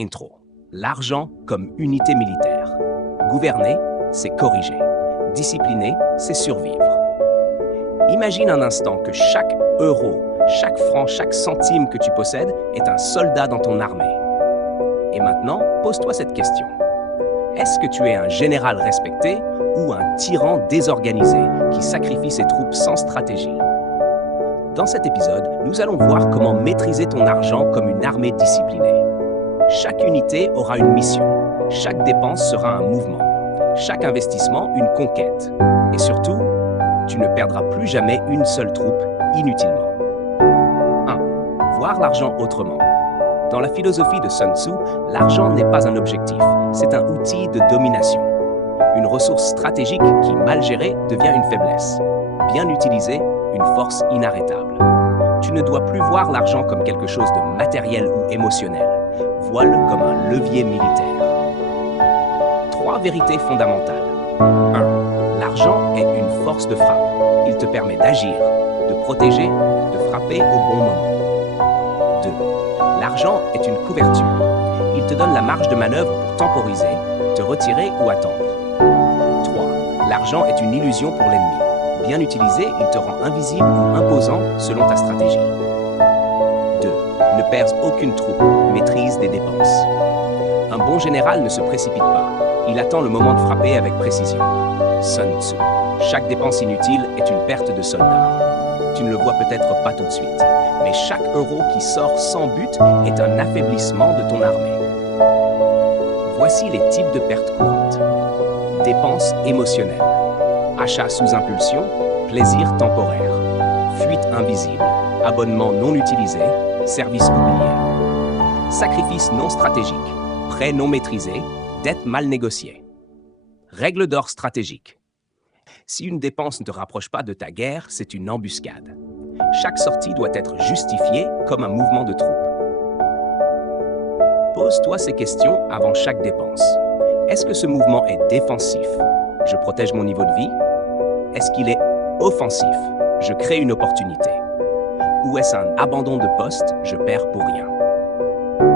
Intro. L'argent comme unité militaire. Gouverner, c'est corriger. Discipliner, c'est survivre. Imagine un instant que chaque euro, chaque franc, chaque centime que tu possèdes est un soldat dans ton armée. Et maintenant, pose-toi cette question. Est-ce que tu es un général respecté ou un tyran désorganisé qui sacrifie ses troupes sans stratégie? Dans cet épisode, nous allons voir comment maîtriser ton argent comme une armée disciplinée. Chaque unité aura une mission, chaque dépense sera un mouvement, chaque investissement une conquête. Et surtout, tu ne perdras plus jamais une seule troupe inutilement. 1. Voir l'argent autrement. Dans la philosophie de Sun Tzu, l'argent n'est pas un objectif, c'est un outil de domination. Une ressource stratégique qui, mal gérée, devient une faiblesse. Bien utilisée, une force inarrêtable. Tu ne dois plus voir l'argent comme quelque chose de matériel ou émotionnel. Vois-le comme un levier militaire. 3 vérités fondamentales. 1. L'argent est une force de frappe. Il te permet d'agir, de protéger, de frapper au bon moment. 2. L'argent est une couverture. Il te donne la marge de manœuvre pour temporiser, te retirer ou attendre. 3. L'argent est une illusion pour l'ennemi. Bien utilisé, il te rend invisible ou imposant selon ta stratégie. 2. Ne perds aucune troupe, maîtrise des dépenses. Un bon général ne se précipite pas. Il attend le moment de frapper avec précision. Sun Tzu. Chaque dépense inutile est une perte de soldats. Tu ne le vois peut-être pas tout de suite, mais chaque euro qui sort sans but est un affaiblissement de ton armée. Voici les types de pertes courantes. Dépenses émotionnelles. Achat sous impulsion, plaisir temporaire. Fuite invisible, abonnement non utilisé, service oublié. Sacrifice non stratégique, prêt non maîtrisé, dette mal négociée. Règle d'or stratégique. Si une dépense ne te rapproche pas de ta guerre, c'est une embuscade. Chaque sortie doit être justifiée comme un mouvement de troupe. Pose-toi ces questions avant chaque dépense. Est-ce que ce mouvement est défensif? Je protège mon niveau de vie? Est-ce qu'il est offensif? Je crée une opportunité. Ou est-ce un abandon de poste? Je perds pour rien.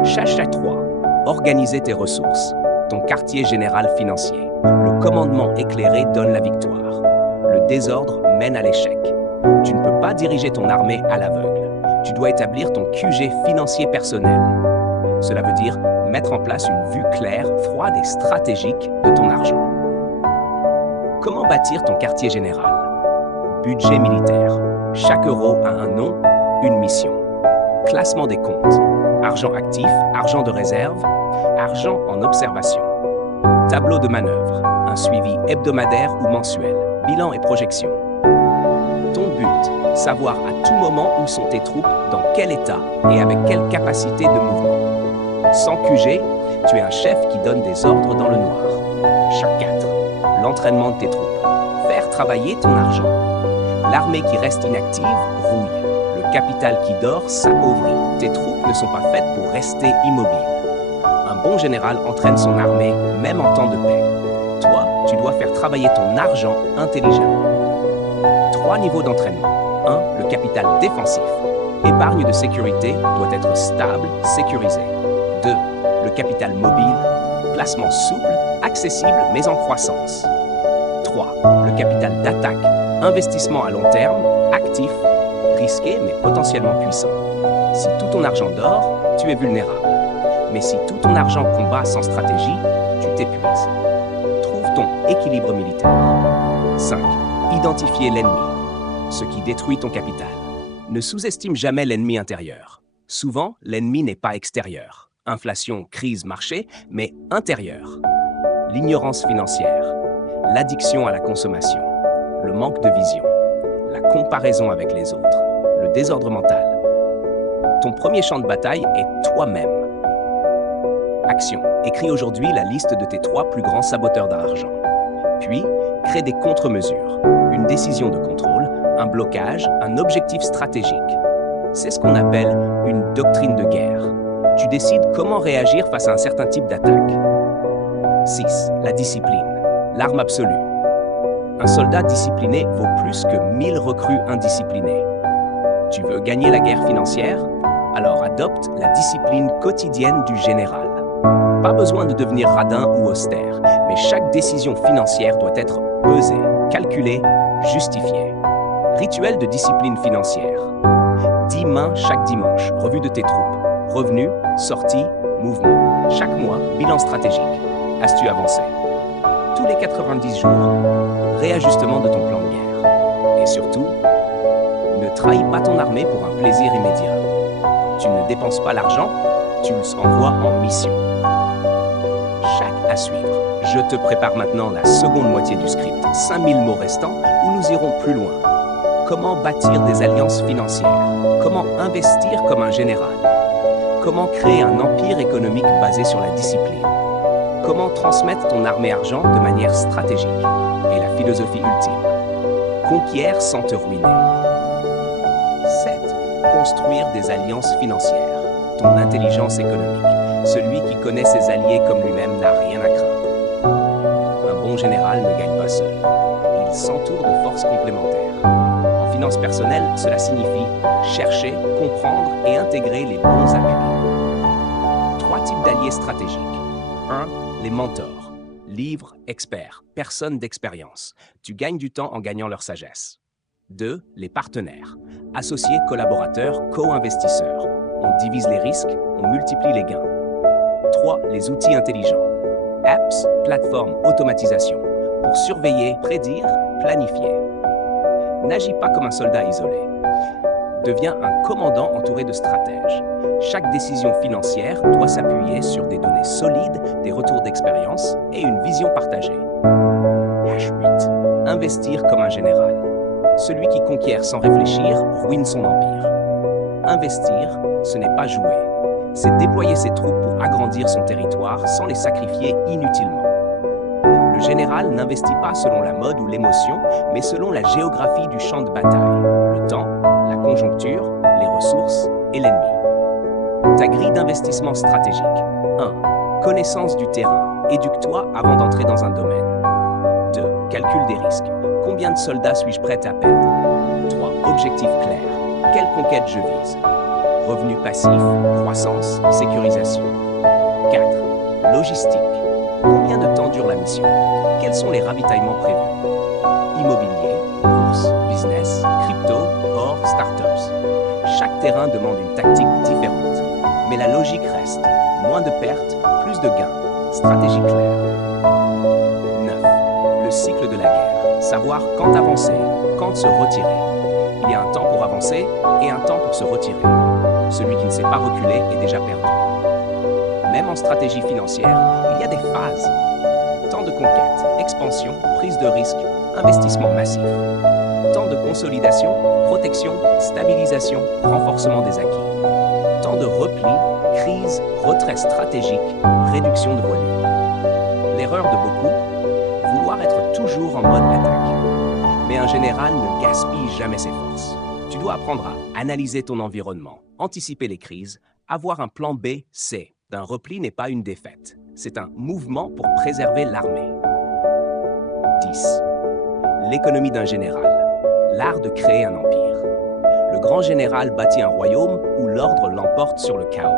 Chacha 3. Organiser tes ressources. Ton quartier général financier. Le commandement éclairé donne la victoire. Le désordre mène à l'échec. Tu ne peux pas diriger ton armée à l'aveugle. Tu dois établir ton QG financier personnel. Cela veut dire mettre en place une vue claire, froide et stratégique de ton argent. Comment bâtir ton quartier général? Budget militaire. Chaque euro a un nom, une mission. Classement des comptes. Argent actif, argent de réserve, argent en observation. Tableau de manœuvre. Un suivi hebdomadaire ou mensuel. Bilan et projection. Ton but, savoir à tout moment où sont tes troupes, dans quel état et avec quelle capacité de mouvement. Sans QG, tu es un chef qui donne des ordres dans le noir. Chaque 4. L'entraînement de tes troupes. Faire travailler ton argent. L'armée qui reste inactive rouille. Le capital qui dort s'appauvrit. Tes troupes ne sont pas faites pour rester immobiles. Un bon général entraîne son armée même en temps de paix. Toi, tu dois faire travailler ton argent intelligemment. 3 niveaux d'entraînement. 1. Le capital défensif. Épargne de sécurité doit être stable, sécurisé. 2. Le capital mobile. Placement souple, accessible mais en croissance. 3. Le capital d'attaque. Investissement à long terme, actif, risqué mais potentiellement puissant. Si tout ton argent dort, tu es vulnérable. Mais si tout ton argent combat sans stratégie, tu t'épuises. Trouve ton équilibre militaire. 5. Identifier l'ennemi. Ce qui détruit ton capital. Ne sous-estime jamais l'ennemi intérieur. Souvent, l'ennemi n'est pas extérieur. Inflation, crise, marché, mais intérieur. L'ignorance financière, l'addiction à la consommation, le manque de vision, la comparaison avec les autres, le désordre mental. Ton premier champ de bataille est toi-même. Action. Écris aujourd'hui la liste de tes 3 plus grands saboteurs d'argent. Puis, crée des contre-mesures, une décision de contrôle, un blocage, un objectif stratégique. C'est ce qu'on appelle une doctrine de guerre. Tu décides comment réagir face à un certain type d'attaque. 6. La discipline. L'arme absolue. Un soldat discipliné vaut plus que 1000 recrues indisciplinées. Tu veux gagner la guerre financière? Alors adopte la discipline quotidienne du général. Pas besoin de devenir radin ou austère, mais chaque décision financière doit être pesée, calculée, justifiée. Rituel de discipline financière. 10 mains chaque dimanche, revue de tes troupes. Revenus, sorties, mouvements. Chaque mois, bilan stratégique. As-tu avancé? Tous les 90 jours, réajustement de ton plan de guerre. Et surtout, ne trahis pas ton armée pour un plaisir immédiat. Tu ne dépenses pas l'argent, tu l'envoies en mission. Chaque à suivre. Je te prépare maintenant la seconde moitié du script, 5000 mots restants, où nous irons plus loin. Comment bâtir des alliances financières? Comment investir comme un général? Comment créer un empire économique basé sur la discipline? Comment transmettre ton armée argent de manière stratégique? Et la philosophie ultime. Conquiert sans te ruiner. 7. Construire des alliances financières. Ton intelligence économique. Celui qui connaît ses alliés comme lui-même n'a rien à craindre. Un bon général ne gagne pas seul. Il s'entoure de forces complémentaires. En finance personnelle, cela signifie chercher, comprendre et intégrer les bons appuis. 3 types d'alliés stratégiques. 1. Les mentors. Livres, experts, personnes d'expérience. Tu gagnes du temps en gagnant leur sagesse. 2. Les partenaires. Associés, collaborateurs, co-investisseurs. On divise les risques, on multiplie les gains. 3. Les outils intelligents. Apps, plateformes, automatisation. Pour surveiller, prédire, planifier. N'agis pas comme un soldat isolé. Deviens un commandant entouré de stratèges. Chaque décision financière doit s'appuyer sur des données solides, des retours d'expérience et une vision partagée. H8. Investir comme un général. Celui qui conquiert sans réfléchir ruine son empire. Investir, ce n'est pas jouer. C'est déployer ses troupes pour agrandir son territoire sans les sacrifier inutilement. Le général n'investit pas selon la mode ou l'émotion, mais selon la géographie du champ de bataille, le temps, la conjoncture, les ressources et l'ennemi. Ta grille d'investissement stratégique. 1. Connaissance du terrain. Éduque-toi avant d'entrer dans un domaine. 2. Calcul des risques. Combien de soldats suis-je prêt à perdre? 3. Objectif clair. Quelle conquête je vise? Revenus passifs, croissance, sécurisation. 4. Logistique. Combien de temps dure la mission? Quels sont les ravitaillements prévus? Immobilier, bourse, business, crypto, or, startups. Chaque terrain demande une tactique différente. Mais la logique reste. Moins de pertes, plus de gains. Stratégie claire. 9. Le cycle de la guerre. Savoir quand avancer, quand se retirer. Il y a un temps pour avancer et un temps pour se retirer. Celui qui ne sait pas reculer est déjà perdu. Même en stratégie financière, il y a des phases. Temps de conquête, expansion, prise de risque, investissement massif. Temps de consolidation, protection, stabilisation, renforcement des acquis. Temps de repli, crise, retrait stratégique, réduction de volume. L'erreur de beaucoup, vouloir être toujours en mode attaque. Mais un général ne gaspille jamais ses forces. Tu dois apprendre à analyser ton environnement, anticiper les crises, avoir un plan B, C. Un repli n'est pas une défaite. C'est un mouvement pour préserver l'armée. 10. L'économie d'un général. L'art de créer un empire. Le grand général bâtit un royaume où l'ordre l'emporte sur le chaos.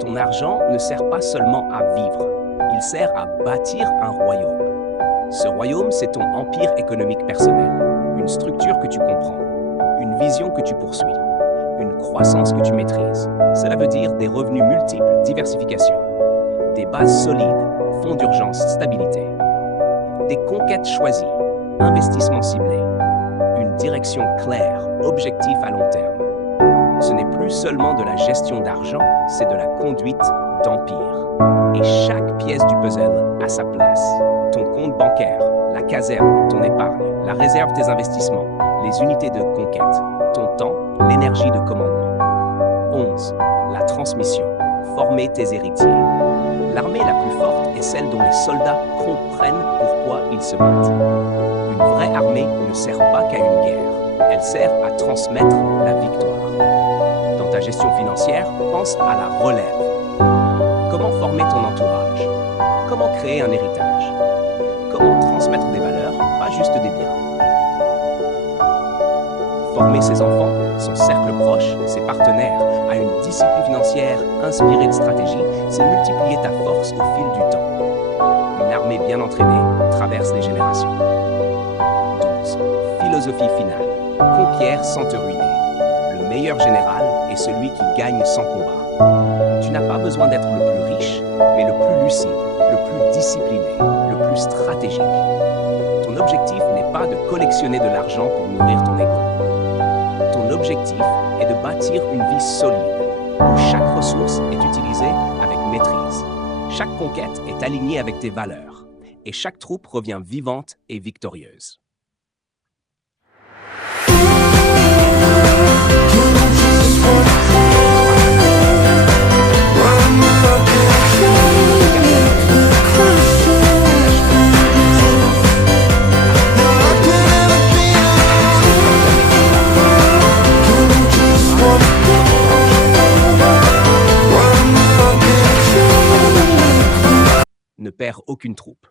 Ton argent ne sert pas seulement à vivre. Il sert à bâtir un royaume. Ce royaume, c'est ton empire économique personnel. Une structure que tu comprends. Une vision que tu poursuis. Une croissance que tu maîtrises. Cela veut dire des revenus multiples, diversification. Des bases solides, fonds d'urgence, stabilité. Des conquêtes choisies, investissements ciblés. Une direction claire, objectif à long terme. Ce n'est plus seulement de la gestion d'argent, c'est de la conduite d'empire. Et chaque pièce du puzzle a sa place. Ton compte bancaire, la caserne, ton épargne, la réserve, tes investissements, les unités de conquête, ton temps, l'énergie de commandement. 11. La transmission. Former tes héritiers. L'armée la plus forte est celle dont les soldats comprennent pourquoi ils se battent. Une vraie armée ne sert pas qu'à une guerre. Elle sert à transmettre la victoire. Dans ta gestion financière, pense à la relève. Comment former ton entourage? Comment créer un héritage? Comment transmettre des valeurs, pas juste des biens? former ses enfants, son cercle proche, ses partenaires, à une discipline financière inspirée de stratégie, c'est multiplier ta force au fil du temps. Une armée bien entraînée traverse les générations. 12. Philosophie finale. Conquiert sans te ruiner. Le meilleur général est celui qui gagne sans combat. Tu n'as pas besoin d'être le plus riche, mais le plus lucide, le plus discipliné, le plus stratégique. Ton objectif n'est pas de collectionner de l'argent pour nourrir ton ego. Ton objectif est de bâtir une vie solide, où chaque ressource est utilisée avec maîtrise. Chaque conquête est alignée avec tes valeurs, et chaque troupe revient vivante et victorieuse. Ne perds aucune troupe.